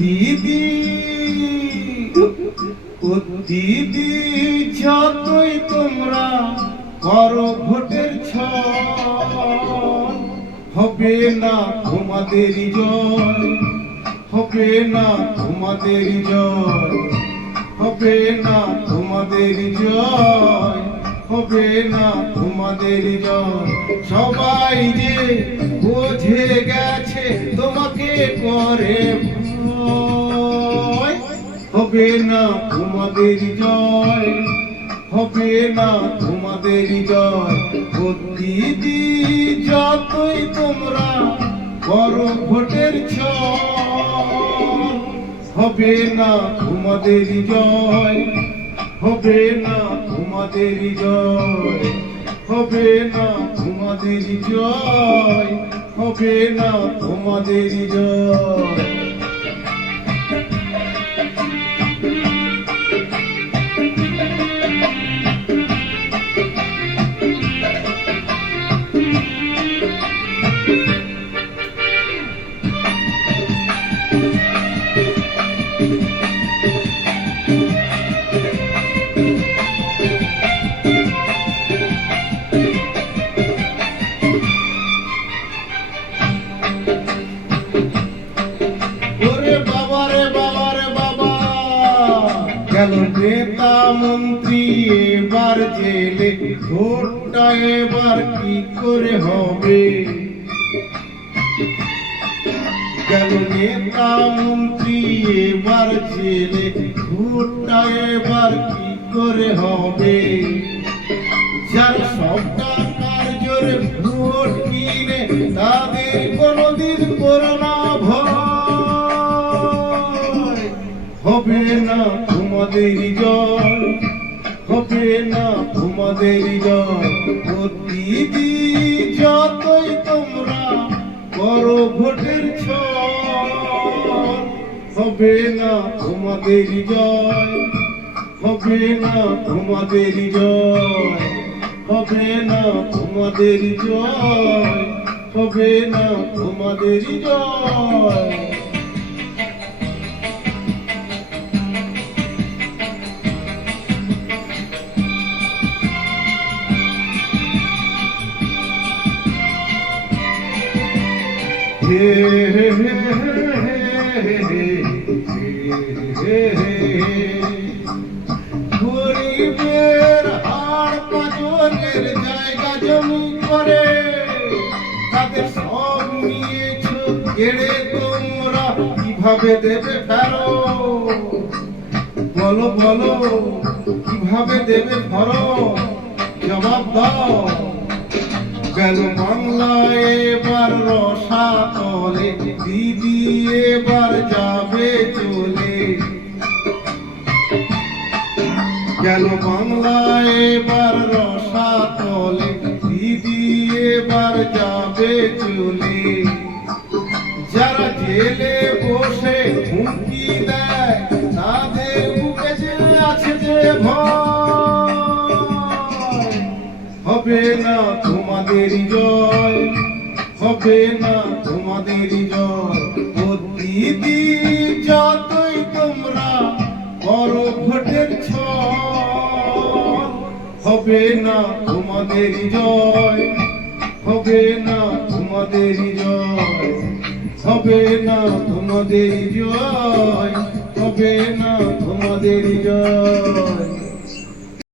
দিদি ও দিদি যতই তোমরা করো ভোটের ছল, হবে না তোমাদের জয়, হবে না তোমাদের জয়, হবে না তোমাদের জয়, হবে না তোমাদের জয়। সবাই যে বুঝে গেছে তোমাকে করে ভয়, হবে না তোমাদের জয়, হবে না তোমাদের জয়। ও দিদি যতই তোমরা করো ভোটের ছল, হবে না তোমাদের জয়, হবে না তোমাদের জয়, হবে না তোমাদের জয়, হবে না তোমাদের জয়। গেল নেতা মন্ত্রী এবার জেলে, ভোটটা এবার কি করে হবে? গেল নেতা মন্ত্রী এবার জেলে, ভোটটা এবার কি করে হবে? যারা সব টাকার জোরে ভোট কিনে তাদের কোনোদিন করোনা ভয়, হবে না তোমাদের জয়, হবে না তোমাদের জয়। ও দিদি যতই তোমরা করো ভোটের ছল, হবে না তোমাদের জয়, হবে না তোমাদের জয়, হবে না তোমাদের জয়, হবে না তোমাদের জয়। গরিবের হাড় পাঁজরের জায়গা জমি করে তাদের সব নিয়েছো কেড়ে, তোমরা কিভাবে দেবে ফেরত? বলো বলো কিভাবে দেবে ফেরত? জবাব দাও। গেল বাংলায় এবার রসাতলে, দিদি এবার যাবে চলে। গেল বাংলায় এবার রসাতলে, দিদি এবার যাবে চলে। যারা জেলে বসে হুমকি দেয় তাদের বুকে যে আছে যে ভয়, হবে না তোমাদের জয়, হবে না তোমাদের জয়। ও দিদি যতই তোমরা করো ভোটের ছল, হবে না তোমাদের জয়, হবে না তোমাদের জয়, হবে না তোমাদের জয়, হবে না তোমাদের জয়।